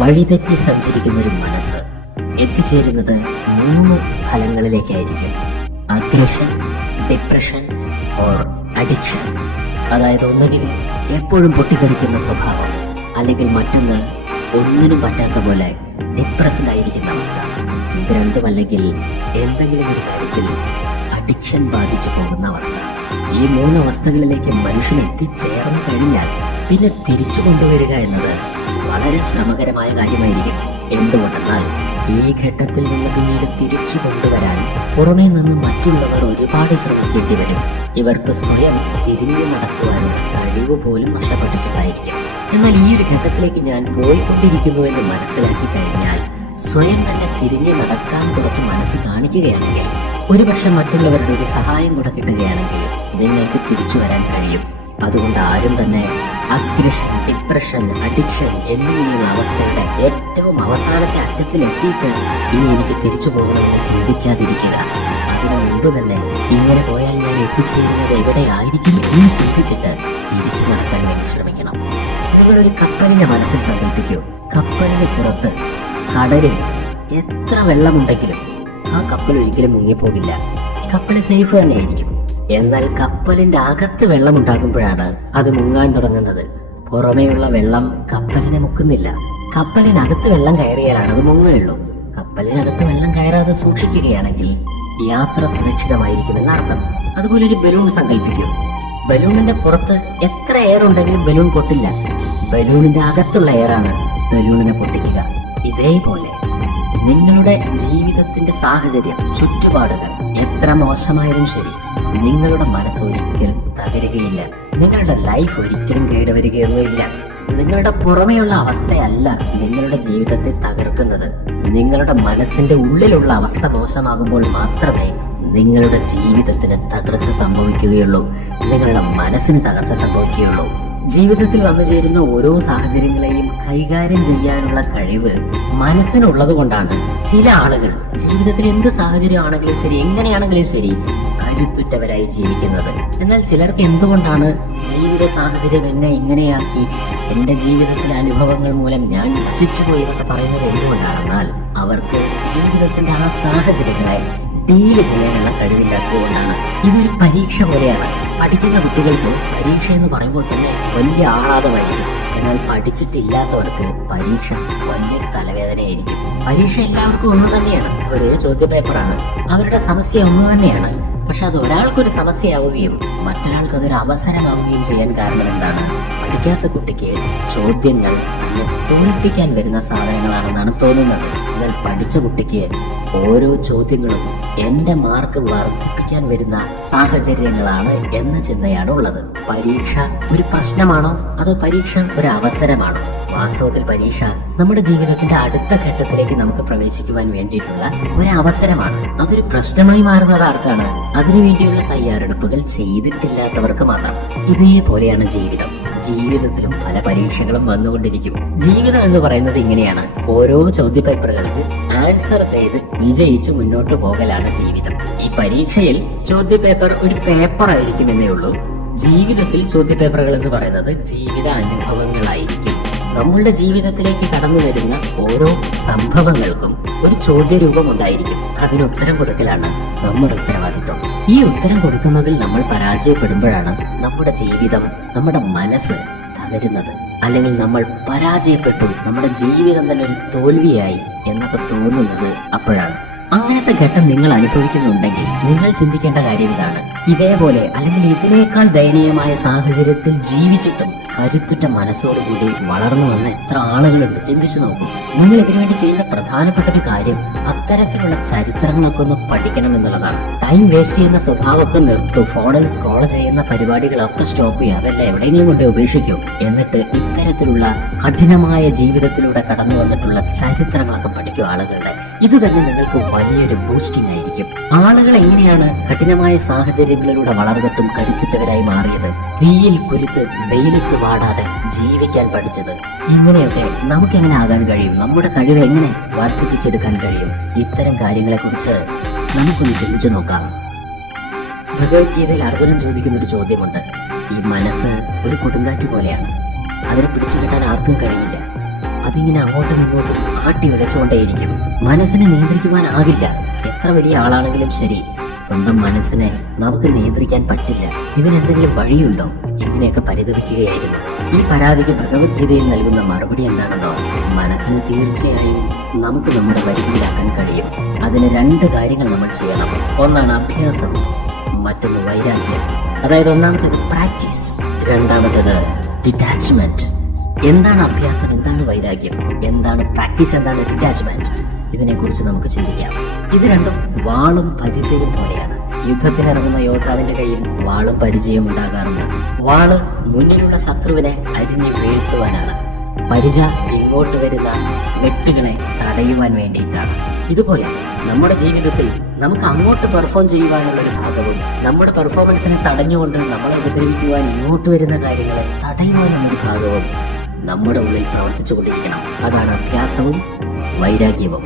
വഴിതെറ്റി സഞ്ചരിക്കുന്ന ഒരു മനസ്സ് എത്തിച്ചേരുന്നത് 3 സ്ഥലങ്ങളിലേക്കായിരിക്കും: അഗ്രഷൻ, ഡിപ്രഷൻ ഓർ അഡിക്ഷൻ. അതായത് ഒന്നുകിൽ എപ്പോഴും പൊട്ടിത്തെറിക്കുന്ന സ്വഭാവം, അല്ലെങ്കിൽ മറ്റൊന്ന് ഒന്നിനും പറ്റാത്ത പോലെ ഡിപ്രസ്ഡ് ആയിരിക്കുന്ന അവസ്ഥ. ഇത് രണ്ടുമല്ലെങ്കിൽ എന്തെങ്കിലും ഒരു കാര്യത്തിൽ അഡിക്ഷൻ ബാധിച്ചു പോകുന്ന അവസ്ഥ. ഈ 3 അവസ്ഥകളിലേക്ക് മനുഷ്യൻ എത്തിച്ചേർന്നു കഴിഞ്ഞാൽ പിന്നെ തിരിച്ചു കൊണ്ടുവരിക എന്നത് വളരെ ശ്രമകരമായ കാര്യമായിരിക്കും. എന്തുകൊണ്ടെന്നാൽ ഈ ഘട്ടത്തിൽ നിന്ന് പിന്നീട് തിരിച്ചു കൊണ്ടുവരാൻ പുറമേ നിന്ന് മറ്റുള്ളവർ ഒരുപാട് ശ്രമിക്കേണ്ടി വരും. ഇവർക്ക് സ്വയം തിരിഞ്ഞു നടക്കുവാനുള്ള കഴിവ് പോലും നഷ്ടപ്പെട്ടിട്ടുണ്ടായിരിക്കും. എന്നാൽ ഈ ഒരു ഘട്ടത്തിലേക്ക് ഞാൻ പോയിക്കൊണ്ടിരിക്കുന്നു എന്ന് മനസ്സിലാക്കി കഴിഞ്ഞാൽ സ്വയം തന്നെ തിരിഞ്ഞു നടക്കാൻ കുറച്ച് മനസ്സ് കാണിക്കുകയാണെങ്കിൽ, ഒരുപക്ഷെ മറ്റുള്ളവരുടെ ഒരു സഹായം കൂടെ കിട്ടുകയാണെങ്കിൽ നിങ്ങൾക്ക് തിരിച്ചു വരാൻ കഴിയും. അതുകൊണ്ട് ആരും തന്നെ അഗ്രഷൻ, ഡിപ്രഷൻ, അഡിക്ഷൻ എന്നിങ്ങനെയുള്ള അവസ്ഥയുടെ ഏറ്റവും അവസാനത്തെ അറ്റത്തിലെത്തിയിട്ട് ഇനി എനിക്ക് തിരിച്ചു പോകണമെന്ന് ചിന്തിക്കാതിരിക്കുക. അതിനു മുമ്പ് തന്നെ ഇങ്ങനെ പോയാൽ ഞാൻ എത്തിച്ചേരുന്നത് എവിടെയായിരിക്കും എന്ന് ചിന്തിച്ചിട്ട് തിരിച്ചു നടക്കാൻ വേണ്ടി ശ്രമിക്കണം. നിങ്ങളൊരു കപ്പലിന്റെ മനസ്സിൽ സങ്കല്പിക്കൂ. കപ്പലിന് പുറത്ത് കടലിൽ എത്ര വെള്ളമുണ്ടെങ്കിലും ആ കപ്പൽ ഒരിക്കലും മുങ്ങിപ്പോകില്ല. കപ്പൽ സേഫ് തന്നെയായിരിക്കും. എന്നാൽ കപ്പലിന്റെ അകത്ത് വെള്ളം ഉണ്ടാകുമ്പോഴാണ് അത് മുങ്ങാൻ തുടങ്ങുന്നത്. പുറമേയുള്ള വെള്ളം കപ്പലിനെ മുക്കുന്നില്ല. കപ്പലിനകത്ത് വെള്ളം കയറിയാലാണ് അത് മുങ്ങുകയുള്ളൂ. കപ്പലിനകത്ത് വെള്ളം കയറാതെ സൂക്ഷിക്കുകയാണെങ്കിൽ യാത്ര സുരക്ഷിതമായിരിക്കുമെന്ന് അർത്ഥം. അതുപോലെ ഒരു ബലൂൺ സങ്കല്പിക്കൂ. ബലൂണിന്റെ പുറത്ത് എത്ര എയർ ഉണ്ടെങ്കിലും ബലൂൺ പൊട്ടില്ല. ബലൂണിന്റെ അകത്തുള്ള എയറാണ് ബലൂണിനെ പൊട്ടിക്കുക. ഇതേപോലെ നിങ്ങളുടെ ജീവിതത്തിന്റെ സാഹചര്യം, ചുറ്റുപാടുകൾ എത്ര മോശമായാലും ശരി, നിങ്ങളുടെ മനസ്സ് ഒരിക്കലും തകരുകയില്ല. നിങ്ങളുടെ ലൈഫ് ഒരിക്കലും കേടുവരികയൊന്നുമില്ല. നിങ്ങളുടെ പുറമെയുള്ള അവസ്ഥയല്ല നിങ്ങളുടെ ജീവിതത്തെ തകർക്കുന്നത്. നിങ്ങളുടെ മനസ്സിന്റെ ഉള്ളിലുള്ള അവസ്ഥ മോശമാകുമ്പോൾ മാത്രമേ നിങ്ങളുടെ ജീവിതത്തിന് തകർച്ച സംഭവിക്കുകയുള്ളൂ. നിങ്ങളുടെ മനസ്സിന് തകർച്ച സംഭവിക്കുകയുള്ളൂ. ജീവിതത്തിൽ വന്നു ചേരുന്ന ഓരോ സാഹചര്യങ്ങളെയും കൈകാര്യം ചെയ്യാനുള്ള കഴിവ് മനസ്സിനുള്ളത് കൊണ്ടാണ് ചില ആളുകൾ ജീവിതത്തിൽ എന്ത് സാഹചര്യമാണെങ്കിലും ശരി, എങ്ങനെയാണെങ്കിലും ശരി, കരുത്തുറ്റവരായി ജീവിക്കുന്നത്. എന്നാൽ ചിലർക്ക് എന്തുകൊണ്ടാണ് ജീവിത സാഹചര്യം എന്നെ ഇങ്ങനെയാക്കി, എന്റെ ജീവിതത്തിലെ അനുഭവങ്ങൾ മൂലം ഞാൻ നശിച്ചുപോയി എന്നൊക്കെ പറയുന്നത് എന്തുകൊണ്ടാണെന്നാൽ അവർക്ക് ജീവിതത്തിന്റെ ആ സാഹചര്യങ്ങളെ ഡീല് ചെയ്യാനുള്ള കഴിവില്ലാത്തതുകൊണ്ടാണ്. ഇതൊരു പരീക്ഷ പോലെയാണ്. പഠിക്കുന്ന കുട്ടികൾക്ക് പരീക്ഷ എന്ന് പറയുമ്പോൾ തന്നെ വലിയ ആഹ്ലാദമായിരിക്കും. എന്നാൽ പഠിച്ചിട്ടില്ലാത്തവർക്ക് പരീക്ഷ വലിയൊരു തലവേദനയായിരിക്കും. പരീക്ഷ എല്ലാവർക്കും ഒന്ന് തന്നെയാണ്, ഒരേ ചോദ്യപേപ്പറാണ്, അവരുടെ സമസ്യ ഒന്ന് തന്നെയാണ്. പക്ഷെ അത് ഒരാൾക്കൊരു സമസ്യയാവുകയും മറ്റൊരാൾക്ക് അതൊരു അവസരമാവുകയും ചെയ്യാൻ കാരണം എന്താണ്? പഠിക്കാത്ത കുട്ടിക്ക് ചോദ്യങ്ങൾ തന്നെ തോൽപ്പിക്കാൻ വരുന്ന സാധനങ്ങളാണെന്നാണ് തോന്നുന്നത്. എന്നാൽ പഠിച്ച കുട്ടിക്ക് ഓരോ ചോദ്യങ്ങളും എന്റെ മാർക്ക് വർദ്ധിപ്പിക്കാൻ വരുന്ന സാഹചര്യങ്ങളാണ് എന്ന ചിന്തയാണ് ഉള്ളത്. പരീക്ഷ ഒരു പ്രശ്നമാണോ അതോ പരീക്ഷ ഒരു അവസരമാണോ? വാസ്തവത്തിൽ പരീക്ഷ നമ്മുടെ ജീവിതത്തിന്റെ അടുത്ത ഘട്ടത്തിലേക്ക് നമുക്ക് പ്രവേശിക്കുവാൻ വേണ്ടിയിട്ടുള്ള ഒരു അവസരമാണ്. അതൊരു പ്രശ്നമായി മാറുന്നത് ആർക്കാണ്? അതിനുവേണ്ടിയുള്ള തയ്യാറെടുപ്പുകൾ ചെയ്തിട്ടില്ലാത്തവർക്ക് മാത്രം. ഇതേപോലെയാണ് ജീവിതം. ജീവിതത്തിലും പല പരീക്ഷകളും വന്നുകൊണ്ടിരിക്കും. ജീവിതം എന്ന് പറയുന്നത് ഇങ്ങനെയാണ്. ഓരോ ചോദ്യപേപ്പറുകൾക്ക് ആൻസർ ചെയ്ത് വിജയിച്ച് മുന്നോട്ട് പോകലാണ് ജീവിതം. ഈ പരീക്ഷയിൽ ചോദ്യപേപ്പർ ഒരു പേപ്പർ ആയിരിക്കും എന്നേ ഉള്ളൂ. ജീവിതത്തിൽ ചോദ്യപേപ്പറുകൾ എന്ന് പറയുന്നത് ജീവിത അനുഭവങ്ങളായിരിക്കും. നമ്മളുടെ ജീവിതത്തിലേക്ക് കടന്നു വരുന്ന ഓരോ സംഭവങ്ങൾക്കും ഒരു ചോദ്യരൂപം ഉണ്ടായിരിക്കും. അതിന് ഉത്തരം കൊടുക്കലാണ് നമ്മുടെ ഉത്തരവാദിത്വം. ഈ ഉത്തരം കൊടുക്കുന്നതിൽ നമ്മൾ പരാജയപ്പെടുമ്പോഴാണ് നമ്മുടെ ജീവിതം, നമ്മുടെ മനസ്സ് തകരുന്നത്. അല്ലെങ്കിൽ നമ്മൾ പരാജയപ്പെട്ടു, നമ്മുടെ ജീവിതം തന്നെ ഒരു തോൽവിയായി എന്നൊക്കെ തോന്നുന്നത് അപ്പോഴാണ്. അങ്ങനത്തെ ഘട്ടം നിങ്ങൾ അനുഭവിക്കുന്നുണ്ടെങ്കിൽ നിങ്ങൾ ചിന്തിക്കേണ്ട കാര്യം ഇതാണ്. ഇതേപോലെ അല്ലെങ്കിൽ ഇതിനേക്കാൾ ദയനീയമായ സാഹചര്യത്തിൽ ജീവിച്ചിട്ടും കരുത്തുറ്റ മനസ്സോടുകൂടി വളർന്നു വന്ന എത്ര ആളുകളുണ്ട്, ചിന്തിച്ചു നോക്കൂ. നിങ്ങൾ ഇതിനുവേണ്ടി ചെയ്യുന്ന പ്രധാനപ്പെട്ട ഒരു കാര്യം അത്തരത്തിലുള്ള ചരിത്രങ്ങളൊക്കെ ഒന്ന് പഠിക്കണം എന്നുള്ളതാണ്. ടൈം വേസ്റ്റ് ചെയ്യുന്ന സ്വഭാവമൊക്കെ നിർത്തൂ. ഫോണിൽ സ്ക്രോൾ ചെയ്യുന്ന പരിപാടികളൊക്കെ സ്റ്റോപ്പ് ചെയ്യുക. അതെല്ലാം എവിടെയെങ്കിലും കൊണ്ട് ഉപേക്ഷിക്കൂ. എന്നിട്ട് ഇത്തരത്തിലുള്ള കഠിനമായ ജീവിതത്തിലൂടെ കടന്നു വന്നിട്ടുള്ള ചരിത്രങ്ങളൊക്കെ പഠിക്കും ആളുകളുടെ. ഇത് തന്നെ നിങ്ങൾക്ക് വലിയൊരു ബൂസ്റ്റിംഗ് ആയിരിക്കും. ആളുകൾ എങ്ങനെയാണ് കഠിനമായ സാഹചര്യങ്ങളിലൂടെ വളർന്നിട്ടും കരുത്തുറ്റവരായി മാറിയത്? തീയിൽ കുരുത്ത് വെയിലത്ത് വാടാതെ ജീവിക്കാൻ പഠിച്ചത്. ഇങ്ങനെയൊക്കെ നമുക്കെങ്ങനെ ആകാൻ കഴിയും? നമ്മുടെ കഴിവ് എങ്ങനെ വർദ്ധിപ്പിച്ചെടുക്കാൻ കഴിയും? ഇത്തരം കാര്യങ്ങളെ കുറിച്ച് നമുക്കൊന്ന് ചിന്തിച്ചു നോക്കാം. ഭഗവത്ഗീതയിൽ അർജുനൻ ചോദിക്കുന്ന ഒരു ചോദ്യമുണ്ട്. ഈ മനസ്സ് ഒരു കൊടുങ്കാറ്റ് പോലെയാണ്. അതിനെ പിടിച്ചു കിട്ടാൻ ആർക്കും കഴിയില്ല. അതിങ്ങനെ അങ്ങോട്ടും ഇങ്ങോട്ടും ആട്ടി ഉരച്ചുകൊണ്ടേയിരിക്കും. മനസ്സിനെ നിയന്ത്രിക്കുവാനാകില്ല. എത്ര വലിയ ആളാണെങ്കിലും ശരി, സ്വന്തം മനസ്സിനെ നമുക്ക് നിയന്ത്രിക്കാൻ പറ്റില്ല. ഇതിനെന്തെങ്കിലും വഴിയുണ്ടോ? ഇങ്ങനെയൊക്കെ പരിതപിക്കുകയായിരുന്നു. ഈ പരാതിക്ക് ഭഗവത്ഗീതയിൽ നൽകുന്ന മറുപടി എന്താണെന്നോ? മനസ്സിന് തീർച്ചയായും നമുക്ക് നമ്മുടെ പരിധിയിലാക്കാൻ കഴിയും. അതിന് 2 കാര്യങ്ങൾ നമ്മൾ ചെയ്യണം. ഒന്നാണ് അഭ്യാസം, മറ്റൊന്ന് വൈരാഗ്യം. അതായത് ഒന്നാമത്തേത് പ്രാക്ടീസ്, രണ്ടാമത്തേത് ഡിറ്റാച്ച്മെന്റ്. എന്താണ് അഭ്യാസം, എന്താണ് വൈരാഗ്യം, എന്താണ് പ്രാക്ടീസ്, എന്താണ് ഡിറ്റാച്ച്മെന്റ്? ഇതിനെക്കുറിച്ച് നമുക്ക് ചിന്തിക്കാം. ഇത് രണ്ടും വാളും പരിചയം പോലെയാണ്. യുദ്ധത്തിനിറങ്ങുന്ന യോദ്ധാവിന്റെ കയ്യിൽ വാളും പരിചയം ഉണ്ടാകാറുണ്ട്. വാള് മുന്നിലുള്ള ശത്രുവിനെ അരിഞ്ഞു വീഴ്ത്തുവാനാണ്. പരിച ഇങ്ങോട്ട് വരുന്ന വെട്ടുകളെ തടയുവാൻ വേണ്ടിയിട്ടാണ്. ഇതുപോലെ നമ്മുടെ ജീവിതത്തിൽ നമുക്ക് അങ്ങോട്ട് പെർഫോം ചെയ്യുവാനുള്ള ഒരു ഭാഗവും, നമ്മുടെ പെർഫോമൻസിനെ തടഞ്ഞുകൊണ്ട് നമ്മളെ ഉപദ്രവിക്കുവാൻ ഇങ്ങോട്ട് വരുന്ന കാര്യങ്ങളെ തടയുവാനുള്ളൊരു ഭാഗവും നമ്മുടെ ഉള്ളിൽ പ്രവർത്തിച്ചു കൊണ്ടിരിക്കണം. അതാണ് അഭ്യാസവും വൈരാഗ്യവും.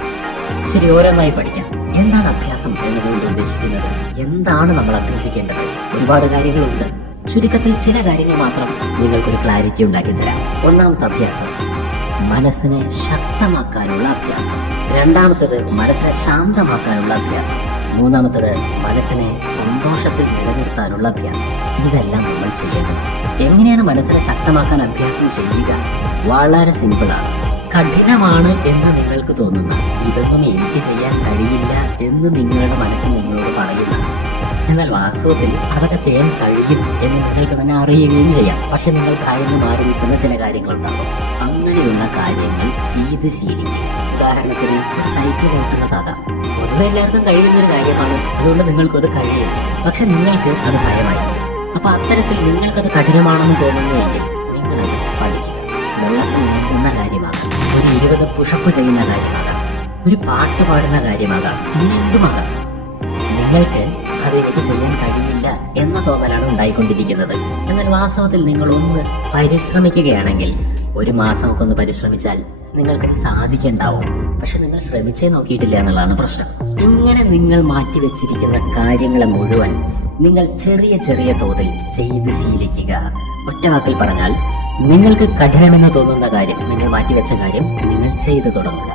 ശരി, ഓരോന്നായി പഠിക്കാം. എന്താണ് അഭ്യാസം എന്നതുകൊണ്ട് ഉദ്ദേശിക്കുന്നത്? എന്താണ് നമ്മൾ അഭ്യസിക്കേണ്ടത്? ഒരുപാട് കാര്യങ്ങളുണ്ട്. ചുരുക്കത്തിൽ ചില കാര്യങ്ങൾ മാത്രം നിങ്ങൾക്കൊരു ക്ലാരിറ്റി ഉണ്ടാക്കി തരാം. ഒന്നാമത്തെ അഭ്യാസം മനസ്സിനെ ശക്തമാക്കാനുള്ള അഭ്യാസം. രണ്ടാമത്തേത് മനസ്സിനെ ശാന്തമാക്കാനുള്ള അഭ്യാസം. മൂന്നാമത്തേത് മനസ്സിനെ സന്തോഷത്തിൽ നിലനിർത്താനുള്ള അഭ്യാസം. ഇതെല്ലാം നമ്മൾ ചെയ്യേണ്ടത്. എങ്ങനെയാണ് മനസ്സിനെ ശക്തമാക്കാൻ അഭ്യാസം ചെയ്യുക? വളരെ സിമ്പിളാണ്. കഠിനമാണ് എന്ന് നിങ്ങൾക്ക് തോന്നുന്ന, ഇതൊന്നും എനിക്ക് ചെയ്യാൻ കഴിയില്ല എന്ന് നിങ്ങളുടെ മനസ്സിൽ നിങ്ങളോട് പറയുന്ന, എന്നാൽ വാസ്തവത്തിൽ അതൊക്കെ ചെയ്യാൻ കഴിയും എന്ന് നിങ്ങൾക്ക് തന്നെ അറിയുകയും ചെയ്യാം. പക്ഷെ നിങ്ങൾ ഭയന്ന് മാറി നിൽക്കുന്ന ചില കാര്യങ്ങളുണ്ടാകും. അങ്ങനെയുള്ള കാര്യങ്ങൾ ചെയ്ത് ശീലിക്കുക. ഉദാഹരണത്തിന് സൈക്കിൾ ചവിട്ടുന്നതാകാം. പൊതുവെ എല്ലാവർക്കും കഴിയുന്നൊരു കാര്യമാണ്, അതുകൊണ്ട് നിങ്ങൾക്കത് കഴിയും. പക്ഷെ നിങ്ങൾക്ക് അത് ഭയമായി. അപ്പൊ അത്തരത്തിൽ നിങ്ങൾക്കത് കഠിനമാണെന്ന് തോന്നുന്നുവെങ്കിൽ നിങ്ങളത് പഠിക്കുക. വെള്ളത്തിൽ നീന്തുന്ന കാര്യമാകാം, ഒരു 20 പുഷപ്പ് ചെയ്യുന്ന കാര്യമാകാം, ഒരു പാട്ട് പാടുന്ന കാര്യമാകാം, ഇനി എന്തുമാകാം. നിങ്ങൾക്ക് അത് എനിക്ക് ചെയ്യാൻ കഴിയില്ല എന്ന തോന്നലാണ് ഉണ്ടായിക്കൊണ്ടിരിക്കുന്നത്. എന്നാൽ വാസ്തവത്തിൽ നിങ്ങൾ ഒന്ന് പരിശ്രമിക്കുകയാണെങ്കിൽ, 1 മാസമൊക്കെ ഒന്ന് പരിശ്രമിച്ചാൽ നിങ്ങൾക്കത് സാധിക്കണ്ടാവും. പക്ഷെ നിങ്ങൾ ശ്രമിച്ചേ നോക്കിയിട്ടില്ല എന്നുള്ളതാണ് പ്രശ്നം. ഇങ്ങനെ നിങ്ങൾ മാറ്റിവെച്ചിരിക്കുന്ന കാര്യങ്ങളെ മുഴുവൻ നിങ്ങൾ ചെറിയ ചെറിയ തോതിൽ ചെയ്ത് ശീലിക്കുക. ഒറ്റവാക്കിൽ പറഞ്ഞാൽ, നിങ്ങൾക്ക് കഠിനമെന്ന് തോന്നുന്ന കാര്യം, നിങ്ങൾ മാറ്റിവെച്ച കാര്യം നിങ്ങൾ ചെയ്തു തുടങ്ങുക.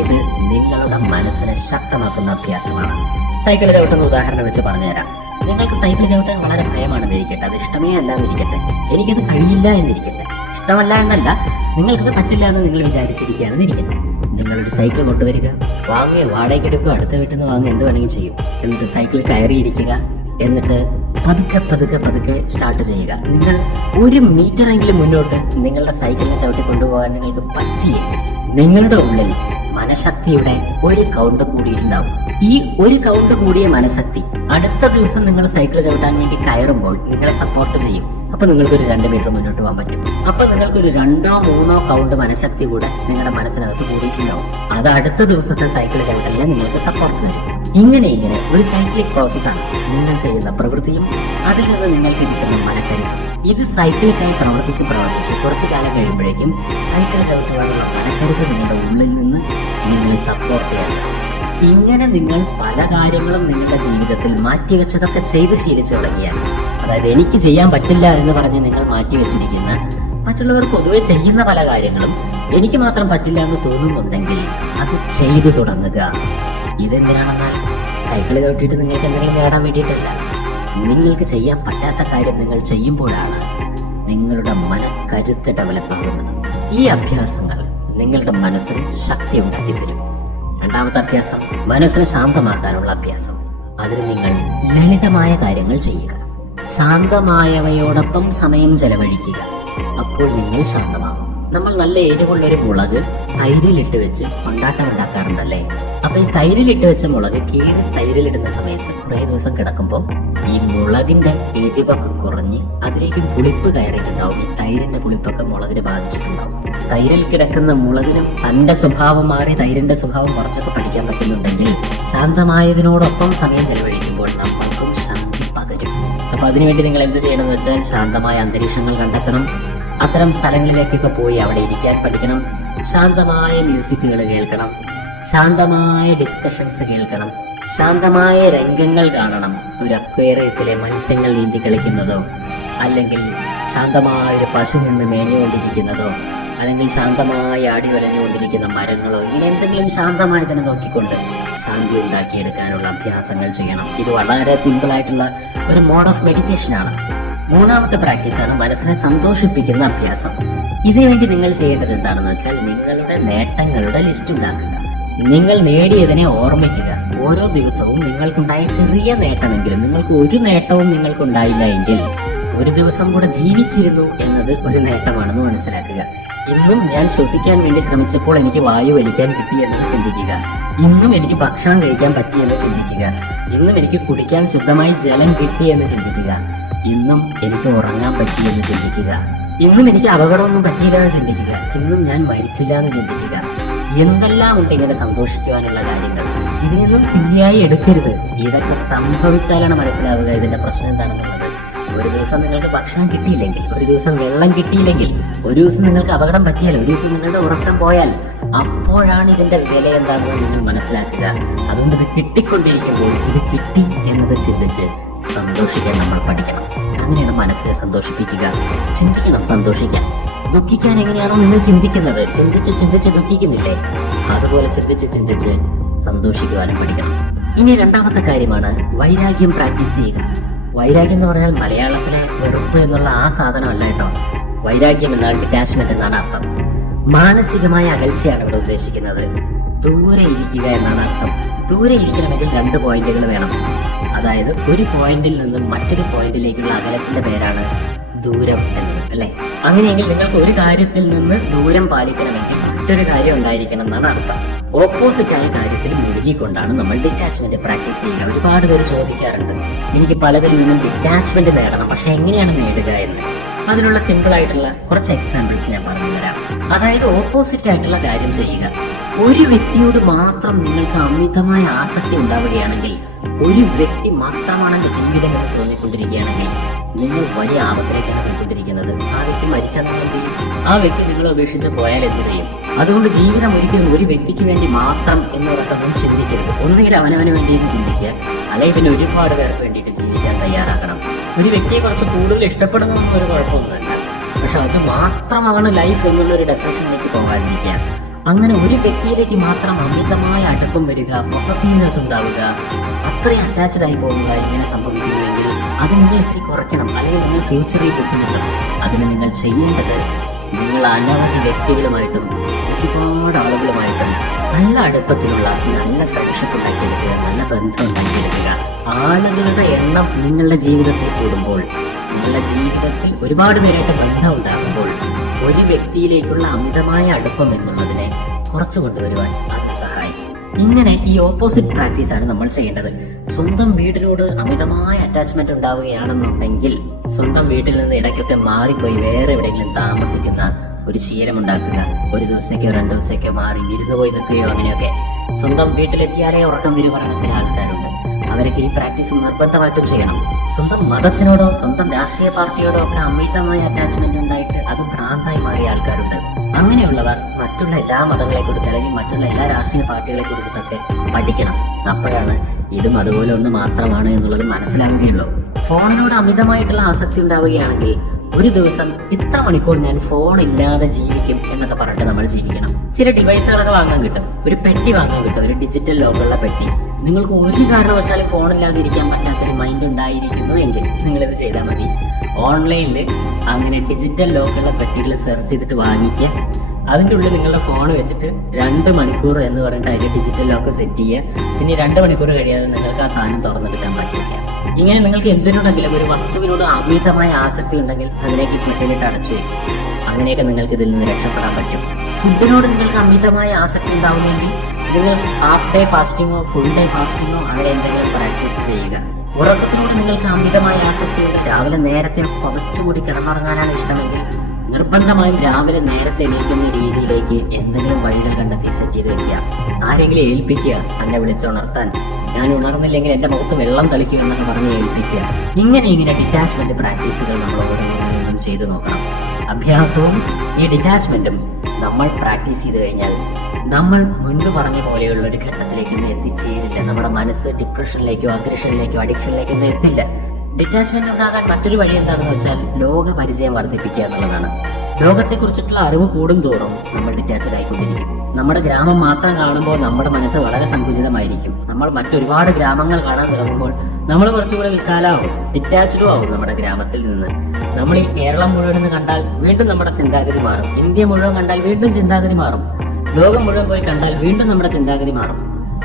ഇത് നിങ്ങളുടെ മനസ്സിനെ ശക്തമാക്കുന്ന അഭ്യാസമാണ്. സൈക്കിൾ ചവിട്ടുന്ന ഉദാഹരണം വെച്ച് പറഞ്ഞുതരാം. നിങ്ങൾക്ക് സൈക്കിൾ ചവിട്ടാൻ വളരെ ഭയമാണെന്നിരിക്കട്ടെ, അത് ഇഷ്ടമേ അല്ല എന്നിരിക്കട്ടെ, എനിക്കത് കഴിയില്ല എന്നിരിക്കട്ടെ. ഇഷ്ടമല്ല എന്നല്ല, നിങ്ങൾക്കത് പറ്റില്ല എന്ന് നിങ്ങൾ വിചാരിച്ചിരിക്കുകയാണെന്നിരിക്കട്ടെ. നിങ്ങളൊരു സൈക്കിൾ കൊണ്ടുവരിക, വാങ്ങുക, വാടകയ്ക്ക് എടുക്കുക, അടുത്ത വീട്ടിൽ നിന്ന് വാങ്ങുക, എന്ത് വേണമെങ്കിൽ ചെയ്യും. എന്നിട്ട് സൈക്കിൾ കയറിയിരിക്കുക. എന്നിട്ട് പതുക്കെ പതുക്കെ പതുക്കെ സ്റ്റാർട്ട് ചെയ്യുക. നിങ്ങൾ 1 മീറ്ററെങ്കിലും മുന്നോട്ട് നിങ്ങളുടെ സൈക്കിളിനെ ചവിട്ടി കൊണ്ടുപോകാൻ നിങ്ങൾക്ക് പറ്റിയില്ല. നിങ്ങളുടെ ഉള്ളിൽ മനഃശക്തിയുടെ 1 കൗണ്ട് കൂടിയിട്ടുണ്ടാവും. ഈ 1 കൗണ്ട് കൂടിയ മനഃശക്തി അടുത്ത ദിവസം നിങ്ങൾ സൈക്കിൾ ചവിട്ടാൻ വേണ്ടി കയറുമ്പോൾ നിങ്ങളെ സപ്പോർട്ട് ചെയ്യും. അപ്പൊ നിങ്ങൾക്കൊരു 2 മീറ്റർ മുന്നോട്ട് പോകാൻ പറ്റും. അപ്പൊ നിങ്ങൾക്കൊരു 2ഓ 3ഓ കൗണ്ട് മനഃശക്തി കൂടെ നിങ്ങളുടെ മനസ്സിനകത്ത് കൂടിയിട്ടുണ്ടാവും. അത് അടുത്ത ദിവസത്തെ സൈക്കിൾ ചവിട്ടലിനെ നിങ്ങൾക്ക് സപ്പോർട്ട് തരും. ഇങ്ങനെ ഒരു സൈക്ലിക് പ്രോസസ്സാണ് നിങ്ങൾ ചെയ്യുന്ന പ്രവൃത്തിയും അതിൽ നിന്ന് നിങ്ങൾക്ക് കിട്ടുന്ന മനക്കരുത്ത്. ഇത് സൈക്കിളിക്കായി പ്രവർത്തിച്ച് കുറച്ചു കാലം കഴിയുമ്പോഴേക്കും സൈക്കിൾ ചവിട്ടുവാനുള്ള മനക്കരുത്ത് നിങ്ങളുടെ ഉള്ളിൽ നിന്ന് നിങ്ങളെ സപ്പോർട്ട് ചെയ്യണം. ഇങ്ങനെ നിങ്ങൾ പല കാര്യങ്ങളും നിങ്ങളുടെ ജീവിതത്തിൽ മാറ്റിവെച്ചതൊക്കെ ചെയ്ത് ശീലിച്ചു തുടങ്ങിയാൽ, അതായത് എനിക്ക് ചെയ്യാൻ പറ്റില്ല എന്ന് പറഞ്ഞ് നിങ്ങൾ മാറ്റിവെച്ചിരിക്കുന്ന, മറ്റുള്ളവർ പൊതുവെ ചെയ്യുന്ന പല കാര്യങ്ങളും എനിക്ക് മാത്രം പറ്റില്ല എന്ന് തോന്നുന്നുണ്ടെങ്കിൽ അത് ചെയ്തു തുടങ്ങുക. ഇതെന്തിനാണെന്നാൽ സൈക്കിൾ ചവിട്ടിയിട്ട് നിങ്ങൾക്ക് എന്തെങ്കിലും നേടാൻ വേണ്ടിയിട്ടല്ല. നിങ്ങൾക്ക് ചെയ്യാൻ പറ്റാത്ത കാര്യം നിങ്ങൾ ചെയ്യുമ്പോഴാണ് നിങ്ങളുടെ മനക്കരുത്ത് ഡെവലപ്പ് ആകുന്നത്. ഈ അഭ്യാസങ്ങൾ നിങ്ങളുടെ മനസ്സിന് ശക്തി ഉണ്ടാക്കി തരും. രണ്ടാമത്തെ അഭ്യാസം മനസ്സിനെ ശാന്തമാക്കാനുള്ള അഭ്യാസം. അതിന് നിങ്ങൾ ലളിതമായ കാര്യങ്ങൾ ചെയ്യുക. ശാന്തമായവയോടൊപ്പം സമയം ചെലവഴിക്കുക. അപ്പോൾ നിങ്ങൾ ശാന്തമാകും. നമ്മൾ നല്ല എരിവുള്ളൊരു മുളക് തൈരിലിട്ട് വെച്ച് കൊണ്ടാട്ടം ഉണ്ടാക്കാറുണ്ടല്ലേ? അപ്പൊ ഈ തൈരിലിട്ട് വെച്ച മുളക് കീറി തൈരിലിടുന്ന സമയത്ത് കുറെ ദിവസം കിടക്കുമ്പോൾ ഈ മുളകിന്റെ എരിവൊക്കെ കുറഞ്ഞ് അതിലേക്ക് പുളിപ്പ് കയറിയിട്ടുണ്ടാവും. ഈ തൈരിന്റെ പുളിപ്പൊക്കെ മുളകിനെ ബാധിച്ചിട്ടുണ്ടാവും. തൈരിൽ കിടക്കുന്ന മുളകിനും തന്റെ സ്വഭാവം മാറി തൈരിന്റെ സ്വഭാവം കുറച്ചൊക്കെ പഠിക്കാൻ പറ്റുന്നുണ്ടെങ്കിൽ, ശാന്തമായതിനോടൊപ്പം സമയം ചെലവഴിക്കുമ്പോൾ നമ്മൾക്കും ശാന്തി പകരും. അപ്പൊ അതിനുവേണ്ടി നിങ്ങൾ എന്ത് ചെയ്യണമെന്ന് വെച്ചാൽ, ശാന്തമായ അന്തരീക്ഷങ്ങൾ കണ്ടെത്തണം. അത്തരം സ്ഥലങ്ങളിലേക്കൊക്കെ പോയി അവിടെ ഇരിക്കാൻ പഠിക്കണം. ശാന്തമായ മ്യൂസിക്കുകൾ കേൾക്കണം. ശാന്തമായ ഡിസ്കഷൻസ് കേൾക്കണം. ശാന്തമായ രംഗങ്ങൾ കാണണം. ഒരു അക്വേറിയത്തിലെ മത്സ്യങ്ങൾ നീന്തി കളിക്കുന്നതോ, അല്ലെങ്കിൽ ശാന്തമായ ഒരു പശു നിന്ന് മേഞ്ഞുകൊണ്ടിരിക്കുന്നതോ, അല്ലെങ്കിൽ ശാന്തമായി ആടി വലഞ്ഞുകൊണ്ടിരിക്കുന്ന മരങ്ങളോ, ഇങ്ങനെ എന്തെങ്കിലും ശാന്തമായി തന്നെ നോക്കിക്കൊണ്ട് ശാന്തി ഉണ്ടാക്കിയെടുക്കാനുള്ള അഭ്യാസങ്ങൾ ചെയ്യണം. ഇത് വളരെ സിമ്പിൾ ആയിട്ടുള്ള ഒരു മോഡ് ഓഫ് മെഡിറ്റേഷൻ ആണ്. മൂന്നാമത്തെ പ്രാക്ടീസാണ് മനസ്സിനെ സന്തോഷിപ്പിക്കുന്ന അഭ്യാസം. ഇതിനുവേണ്ടി നിങ്ങൾ ചെയ്യേണ്ടത് എന്താണെന്ന് വെച്ചാൽ നിങ്ങളുടെ നേട്ടങ്ങളുടെ ലിസ്റ്റ് ഉണ്ടാക്കുക. നിങ്ങൾ നേടിയതിനെ ഓർമ്മിക്കുക. ഓരോ ദിവസവും നിങ്ങൾക്കുണ്ടായ ചെറിയ നേട്ടമെങ്കിലും, നിങ്ങൾക്ക് ഒരു നേട്ടവും നിങ്ങൾക്കുണ്ടായില്ല എങ്കിൽ ഒരു ദിവസം കൂടെ ജീവിച്ചിരുന്നു എന്നത് ഒരു നേട്ടമാണെന്ന് മനസ്സിലാക്കുക. ഇന്നും ഞാൻ ശ്വസിക്കാൻ വേണ്ടി ശ്രമിച്ചപ്പോൾ എനിക്ക് വായു വലിക്കാൻ കിട്ടിയെന്ന് ചിന്തിക്കുക. ഇന്നും എനിക്ക് ഭക്ഷണം കഴിക്കാൻ പറ്റിയെന്ന് ചിന്തിക്കുക. ഇന്നും എനിക്ക് കുടിക്കാൻ ശുദ്ധമായി ജലം കിട്ടിയെന്ന് ചിന്തിക്കുക. ഇന്നും എനിക്ക് ഉറങ്ങാൻ പറ്റിയെന്ന് ചിന്തിക്കുക. ഇന്നും എനിക്ക് അപകടമൊന്നും പറ്റിയില്ല എന്ന് ചിന്തിക്കുക. ഇന്നും ഞാൻ മരിച്ചില്ല എന്ന് ചിന്തിക്കുക. എന്തെല്ലാം ഉണ്ട് ഇങ്ങനെ സന്തോഷിക്കുവാനുള്ള കാര്യങ്ങൾ. ഇതിനൊന്നും സില്ലിയായി എടുക്കരുത്. ഇതൊക്കെ സംഭവിച്ചാലാണ് മനസ്സിലാവുക ഇതിന്റെ പ്രശ്നം എന്താണെന്നുള്ളത്. ഒരു ദിവസം നിങ്ങൾക്ക് ഭക്ഷണം കിട്ടിയില്ലെങ്കിൽ, ഒരു ദിവസം വെള്ളം കിട്ടിയില്ലെങ്കിൽ, ഒരു ദിവസം നിങ്ങൾക്ക് അപകടം പറ്റിയാൽ, ഒരു ദിവസം നിങ്ങളുടെ ഉറക്കം പോയാൽ, അപ്പോഴാണ് ഇതിന്റെ വില എന്താണെന്ന് നിങ്ങൾ മനസ്സിലാക്കുക. അതുകൊണ്ട് ഇത് കിട്ടിക്കൊണ്ടിരിക്കുമ്പോൾ ഇത് കിട്ടി എന്നത് ചിന്തിച്ച് സന്തോഷിക്കാൻ നമ്മൾ പഠിക്കണം. അങ്ങനെയാണ് മനസ്സിനെ സന്തോഷിപ്പിക്കുക. ചിന്തിക്കണം സന്തോഷിക്കാൻ. ദുഃഖിക്കാൻ എങ്ങനെയാണോ നിങ്ങൾ ചിന്തിക്കുന്നത്, ചിന്തിച്ച് ചിന്തിച്ച് ദുഃഖിക്കുന്നില്ലേ, അതുപോലെ ചിന്തിച്ച് ചിന്തിച്ച് സന്തോഷിക്കുവാനും പഠിക്കണം. ഇനി രണ്ടാമത്തെ കാര്യമാണ് വൈരാഗ്യം പ്രാക്ടീസ് ചെയ്യുക. വൈരാഗ്യം എന്ന് പറഞ്ഞാൽ മലയാളത്തിലെ വെറുപ്പ് എന്നുള്ള ആ സാധനമല്ല കേട്ടോ. വൈരാഗ്യം എന്നാൽ ഡിറ്റാച്ച്മെന്റ് എന്നാണ് അർത്ഥം. മാനസികമായ അകൽച്ചയാണ് ഇവിടെ ഉദ്ദേശിക്കുന്നത്. ദൂരെ ഇരിക്കുക എന്നാണ് അർത്ഥം. ദൂരെ ഇരിക്കണമെങ്കിൽ 2 പോയിന്റുകൾ വേണം. അതായത് ഒരു പോയിന്റിൽ നിന്നും മറ്റൊരു പോയിന്റിലേക്കുള്ള അകലത്തിന്റെ പേരാണ് ദൂരം എന്നത്, അല്ലെ? അങ്ങനെയെങ്കിൽ നിങ്ങൾക്ക് ഒരു കാര്യത്തിൽ നിന്ന് ദൂരം പാലിക്കണമെങ്കിൽ മറ്റൊരു കാര്യം ഉണ്ടായിരിക്കണം എന്നാണ് അർത്ഥം. ഓപ്പോസിറ്റ് ആയ കാര്യത്തിൽ മുഴുകിക്കൊണ്ടാണ് നമ്മൾ ഡിറ്റാച്ച്മെന്റ് പ്രാക്ടീസ് ചെയ്യുക. ഒരുപാട് പേര് ചോദിക്കാറുണ്ട്, എനിക്ക് പലതിൽ നിന്നും ഡിറ്റാച്ച്മെന്റ് നേടണം, പക്ഷെ എങ്ങനെയാണ് നേടുക എന്ന്. അതിനുള്ള സിമ്പിൾ ആയിട്ടുള്ള കുറച്ച് എക്സാമ്പിൾസ് ഞാൻ പറഞ്ഞു തരാം. അതായത് ഓപ്പോസിറ്റ് ആയിട്ടുള്ള കാര്യം ചെയ്യുക. ഒരു വ്യക്തിയോട് മാത്രം നിങ്ങൾക്ക് അമിതമായ ആസക്തി ഉണ്ടാവുകയാണെങ്കിൽ, ഒരു വ്യക്തി മാത്രമാണ് എന്റെ ജീവിതം എന്ന് തോന്നിക്കൊണ്ടിരിക്കുകയാണെങ്കിൽ നിങ്ങൾ വലിയ ആപത്തിലേക്കാണ് പോയിക്കൊണ്ടിരിക്കുന്നത്. ആ വ്യക്തി മരിച്ചാൽ നിങ്ങൾ എന്ത് ചെയ്യും? ആ വ്യക്തി നിങ്ങളെ ഉപേക്ഷിച്ച് പോയാൽ എന്ത് ചെയ്യും? അതുകൊണ്ട് ജീവിതം ഒരിക്കലും ഒരു വ്യക്തിക്ക് വേണ്ടി മാത്രം എന്നൊരൊട്ടൊന്നും ചിന്തിക്കരുത്. ഒന്നുകിൽ അവനവന് വേണ്ടി ഇത് ചിന്തിക്കുക, അല്ലെങ്കിൽ പിന്നെ ഒരുപാട് പേർക്ക് വേണ്ടിയിട്ട് ജീവിക്കാൻ തയ്യാറാകണം. ഒരു വ്യക്തിയെ കുറച്ച് കൂടുതൽ ഇഷ്ടപ്പെടുന്നതൊന്നും ഒരു കുഴപ്പമൊന്നുമല്ല, പക്ഷെ അത് മാത്രമാണ് ലൈഫ് എന്നുള്ളൊരു ഡെഫിനേഷനിലേക്ക് പോകാതിരിക്കുക. അങ്ങനെ ഒരു വ്യക്തിയിലേക്ക് മാത്രം അമിതമായ അടുപ്പം വരിക, പൊസസീവ്നെസ് ഉണ്ടാവുക, അത്രയും അറ്റാച്ച്ഡ് ആയി പോകുക, ഇങ്ങനെ സംഭവിക്കുന്നുവെങ്കിൽ അത് നിങ്ങൾ ഇത്തിരി കുറയ്ക്കണം. അല്ലെങ്കിൽ നിങ്ങൾ ഫ്യൂച്ചറിൽ ബുദ്ധിമുട്ടും. അതിന് നിങ്ങൾ ചെയ്യേണ്ടത്, നിങ്ങൾ അനവധി വ്യക്തികളുമായിട്ടും ഒരുപാട് ആളുകളുമായിട്ടും നല്ല അടുപ്പത്തിലുള്ള നല്ല ഫ്രണ്ട്ഷിപ്പ് ഉണ്ടാക്കിയെടുക്കുക, നല്ല ബന്ധം ഉണ്ടാക്കിയെടുക്കുക. ആളുകളുടെ എണ്ണം നിങ്ങളുടെ ജീവിതത്തിൽ കൂടുമ്പോൾ, നിങ്ങളുടെ ജീവിതത്തിൽ ഒരുപാട് പേരായിട്ട് ബന്ധം ഉണ്ടാകുമ്പോൾ ഒരു വ്യക്തിയിലേക്കുള്ള അമിതമായ അടുപ്പം എന്നുള്ളതിനെ കുറച്ചു കൊണ്ടുവരുവാൻ അത് സഹായിക്കും. ഇങ്ങനെ ഈ ഓപ്പോസിറ്റ് പ്രാക്ടീസ് ആണ് നമ്മൾ ചെയ്യേണ്ടത്. സ്വന്തം വീടിനോട് അമിതമായ അറ്റാച്ച്മെന്റ് ഉണ്ടാവുകയാണെന്നുണ്ടെങ്കിൽ സ്വന്തം വീട്ടിൽ നിന്ന് ഇടയ്ക്കൊക്കെ മാറിപ്പോയി വേറെ എവിടെയെങ്കിലും താമസിക്കുന്ന ഒരു ശീലം ഉണ്ടാക്കുക. ഒരു ദിവസത്തേക്കോ 2 ദിവസത്തേക്കോ മാറി വിരുന്ന് പോയി നിൽക്കുകയോ അങ്ങനെയൊക്കെ. സ്വന്തം വീട്ടിലെത്തിയാലേ ഉറക്കം വരും പറയുന്ന ചില ആൾക്കാരുണ്ട്. അവരൊക്കെ ഈ പ്രാക്ടീസ് നിർബന്ധമായിട്ടും ചെയ്യണം. സ്വന്തം മതത്തിനോടോ സ്വന്തം രാഷ്ട്രീയ പാർട്ടിയോടോ ഒക്കെ അമിതമായ അറ്റാച്ച്മെന്റ് ഉണ്ടായിട്ട് അത് ഭ്രാന്തായി മാറിയ ആൾക്കാരുണ്ട്. അങ്ങനെയുള്ളവർ മറ്റുള്ള എല്ലാ മതങ്ങളെ കുറിച്ച് അല്ലെങ്കിൽ മറ്റുള്ള എല്ലാ രാഷ്ട്രീയ പാർട്ടികളെ കുറിച്ചിട്ടൊക്കെ പഠിക്കണം. അപ്പോഴാണ് ഇതും അതുപോലെ ഒന്ന് മാത്രമാണ് എന്നുള്ളത് മനസ്സിലാവുകയുള്ളൂ. ഫോണിനോട് അമിതമായിട്ടുള്ള ആസക്തി ഉണ്ടാവുകയാണെങ്കിൽ ഒരു ദിവസം ഇത്ര മണിക്കൂർ ഞാൻ ഫോൺ ഇല്ലാതെ ജീവിക്കും എന്നൊക്കെ പറഞ്ഞിട്ട് നമ്മൾ ജീവിക്കണം. ചില ഡിവൈസുകളൊക്കെ വാങ്ങാൻ കിട്ടും, ഒരു പെട്ടി വാങ്ങാൻ കിട്ടും, ഒരു ഡിജിറ്റൽ ലോക്കുള്ള പെട്ടി. നിങ്ങൾക്ക് ഒരു കാരണവശാലും ഫോണില്ലാതെ ഇരിക്കാൻ പറ്റാത്തൊരു മൈൻഡ് ഉണ്ടായിരിക്കുന്നു എങ്കിൽ നിങ്ങൾ ഇത് ചെയ്താൽ മതി. ഓൺലൈനിൽ അങ്ങനെ ഡിജിറ്റൽ ലോക്കുള്ള പെട്ടികൾ സെർച്ച് ചെയ്തിട്ട് വാങ്ങിക്കുക. അതിൻ്റെ ഉള്ളിൽ നിങ്ങളുടെ ഫോൺ വെച്ചിട്ട് 2 മണിക്കൂർ എന്ന് പറഞ്ഞിട്ട് അതിന്റെ ഡിജിറ്റൽ ലോക്ക് സെറ്റ് ചെയ്യുക. പിന്നെ 2 മണിക്കൂർ കഴിയാതെ നിങ്ങൾക്ക് ആ സാധനം തുറന്നെടുക്കാൻ പറ്റില്ല. ഇങ്ങനെ നിങ്ങൾക്ക് എന്തിനോടെങ്കിലും ഒരു വസ്തുവിനോട് അമിതമായ ആസക്തി ഉണ്ടെങ്കിൽ അതിലേക്ക് പെട്ടിയിലിട്ട് അടച്ചു വയ്ക്കും. അങ്ങനെയൊക്കെ നിങ്ങൾക്ക് ഇതിൽ നിന്ന് രക്ഷപ്പെടാൻ പറ്റും. ഫുഡിനോട് നിങ്ങൾക്ക് അമിതമായ ആസക്തി ഉണ്ടാവുമെങ്കിൽ നിങ്ങൾ ഹാഫ് ഡേ ഫാസ്റ്റിങ്ങോ ഫുൾ ഡേ ഫാസ്റ്റിങ്ങോ അങ്ങനെ എന്തെങ്കിലും പ്രാക്ടീസ് ചെയ്യുക. ഉറക്കത്തിനോട് നിങ്ങൾക്ക് അമിതമായ ആസക്തിയുണ്ട്, രാവിലെ നേരത്തെ പുതച്ചുകൂടി കിടന്നുറങ്ങാനാണ് ഇഷ്ടമെങ്കിൽ നിർബന്ധമായും രാവിലെ നേരത്തെ എണീക്കുന്ന രീതിയിലേക്ക് എന്തെങ്കിലും വഴികൾ കണ്ടെത്തി സെറ്റ് ചെയ്ത് വെക്കുക. ആരെങ്കിലും ഏൽപ്പിക്കുക, തന്നെ വിളിച്ചുണർത്താൻ. ഞാൻ ഉണർന്നില്ലെങ്കിൽ എന്റെ മുഖത്ത് വെള്ളം തളിക്കുക എന്നൊക്കെ പറഞ്ഞ് ഏൽപ്പിക്കുക. ഇങ്ങനെ ഡിറ്റാച്ച്മെന്റ് പ്രാക്ടീസുകൾ നമ്മൾ ഓരോന്നും ചെയ്തു നോക്കണം. അഭ്യാസവും ഈ ഡിറ്റാച്ച്മെന്റും നമ്മൾ പ്രാക്ടീസ് ചെയ്ത് കഴിഞ്ഞാൽ നമ്മൾ മുൻപ് പറഞ്ഞ പോലെയുള്ള ഒരു ഘട്ടത്തിലേക്ക് ഒന്നും എത്തിച്ചേരില്ല. നമ്മുടെ മനസ്സ് ഡിപ്രഷനിലേക്കോ അഗ്രഷനിലേക്കോ അഡിക്ഷനിലേക്കോ ഒന്നും എത്തില്ല. ഡിറ്റാച്ച്മെന്റ് ഉണ്ടാകാൻ മറ്റൊരു വഴി എന്താണെന്ന് വെച്ചാൽ ലോക പരിചയം വർദ്ധിപ്പിക്കുക എന്നുള്ളതാണ്. ലോകത്തെക്കുറിച്ചിട്ടുള്ള അറിവ് കൂടുന്തോറും നമ്മൾ ഡിറ്റാച്ച്ഡ് ആയിക്കൊണ്ടിരിക്കും. നമ്മുടെ ഗ്രാമം മാത്രം കാണുമ്പോൾ നമ്മുടെ മനസ്സ് വളരെ സങ്കുചിതമായിരിക്കും. നമ്മൾ മറ്റൊരുപാട് ഗ്രാമങ്ങൾ കാണാൻ തുടങ്ങുമ്പോൾ നമ്മൾ കുറച്ചുകൂടെ വിശാലമാവും, ഡിറ്റാച്ച്ഡും ആവും നമ്മുടെ ഗ്രാമത്തിൽ നിന്ന്. നമ്മൾ ഈ കേരളം മുഴുവൻ കണ്ടാൽ വീണ്ടും നമ്മുടെ ചിന്താഗതി മാറും. ഇന്ത്യ മുഴുവൻ കണ്ടാൽ വീണ്ടും ചിന്താഗതി മാറും. ലോകം മുഴുവൻ പോയി കണ്ടാൽ വീണ്ടും നമ്മുടെ ചിന്താഗതി മാറും.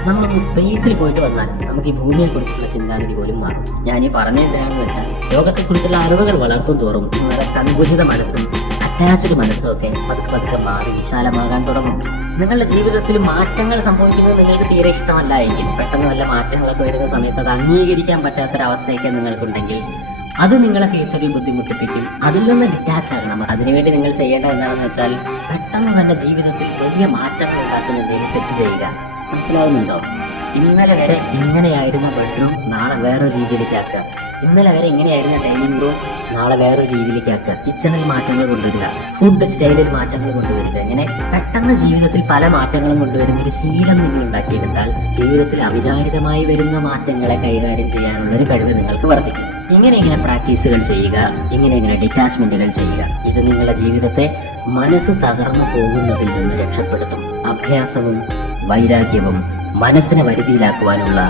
നമ്മളൊന്ന് സ്പേസിൽ പോയിട്ട് വന്നാൽ നമുക്ക് ഈ ഭൂമിയെ കുറിച്ചുള്ള ചിന്താഗതി പോലും മാറും. ഞാൻ ഈ പറഞ്ഞെന്തിനാണെന്ന് വെച്ചാൽ ലോകത്തെക്കുറിച്ചുള്ള അറിവുകൾ വളർത്തും തോറും നിങ്ങളുടെ സങ്കുചിത മനസ്സും അറ്റാച്ച്ഡ് മനസ്സും ഒക്കെ പതുക്കെ പതുക്കെ മാറി വിശാലമാകാൻ തുടങ്ങും. നിങ്ങളുടെ ജീവിതത്തിൽ മാറ്റങ്ങൾ സംഭവിക്കുന്നത് നിങ്ങൾക്ക് തീരെ ഇഷ്ടമല്ല എങ്കിൽ, പെട്ടെന്ന് വല്ല മാറ്റങ്ങളൊക്കെ വരുന്ന സമയത്ത് അത് അംഗീകരിക്കാൻ പറ്റാത്തൊരവസ്ഥയൊക്കെ നിങ്ങൾക്കുണ്ടെങ്കിൽ അത് നിങ്ങളെ ഫ്യൂച്ചറിൽ ബുദ്ധിമുട്ടിപ്പിക്കും. അതിൽ നിന്ന് ഡിറ്റാച്ച് ആകണം. അതിനുവേണ്ടി നിങ്ങൾ ചെയ്യേണ്ടത് എന്താണെന്ന് വെച്ചാൽ പെട്ടെന്ന് തന്നെ ജീവിതത്തിൽ വലിയ മാറ്റങ്ങൾ ഉണ്ടാക്കുന്ന എന്തെങ്കിലും സെറ്റ് ചെയ്യുക. മനസ്സിലാവുന്നുണ്ടോ? ഇന്നലെ വരെ ഇങ്ങനെയായിരുന്ന ബെഡ്റൂം നാളെ വേറൊരു രീതിയിലേക്ക് ആക്കുക. ഇന്നലെ വരെ ഇങ്ങനെയായിരുന്ന ഡൈനിങ് റൂം നാളെ വേറൊരു രീതിയിലേക്ക് ആക്കുക. കിച്ചണിൽ മാറ്റങ്ങൾ കൊണ്ടുവരിക, ഫുഡ് സ്റ്റൈലിൽ മാറ്റങ്ങൾ കൊണ്ടുവരിക. ഇങ്ങനെ പെട്ടെന്ന് ജീവിതത്തിൽ പല മാറ്റങ്ങളും കൊണ്ടുവരുന്ന ഒരു ശീലം നിങ്ങൾ ഉണ്ടാക്കിയെടുത്താൽ ജീവിതത്തിൽ അവിചാരിതമായി വരുന്ന മാറ്റങ്ങളെ കൈകാര്യം ചെയ്യാനുള്ള ഒരു കഴിവ് നിങ്ങൾക്ക് വർദ്ധിക്കും. ഇങ്ങനെ പ്രാക്ടീസുകൾ ചെയ്യുക, ഇങ്ങനെ ഡിറ്റാച്ച്മെന്റുകൾ ചെയ്യുക. ഇത് നിങ്ങളുടെ ജീവിതത്തെ മനസ്സ് തകർന്നു പോകുന്നതിൽ നിന്ന് രക്ഷപ്പെടുത്തും. അഭ്യാസവും വൈരാഗ്യവും മനസ്സിനെ വരുതിയിലാക്കുവാനുള്ള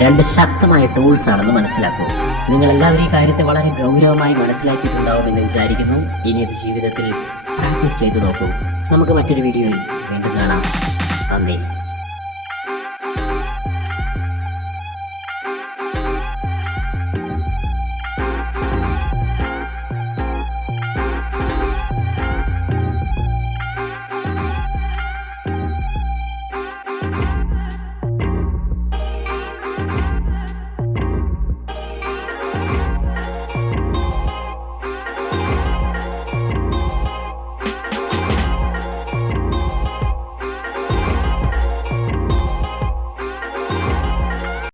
2 ശക്തമായ ടൂൾസ് ആണെന്ന് മനസ്സിലാക്കൂ. നിങ്ങൾ എല്ലാവരും ഈ കാര്യത്തെ വളരെ ഗൗരവമായി മനസ്സിലാക്കിയിട്ടുണ്ടാവും എന്ന് വിചാരിക്കുന്നു. ഇനി ഇത് ജീവിതത്തിൽ പ്രാക്ടീസ് ചെയ്തു നോക്കൂ. നമുക്ക് മറ്റൊരു വീഡിയോയിൽ വീണ്ടും കാണാം. നന്ദി.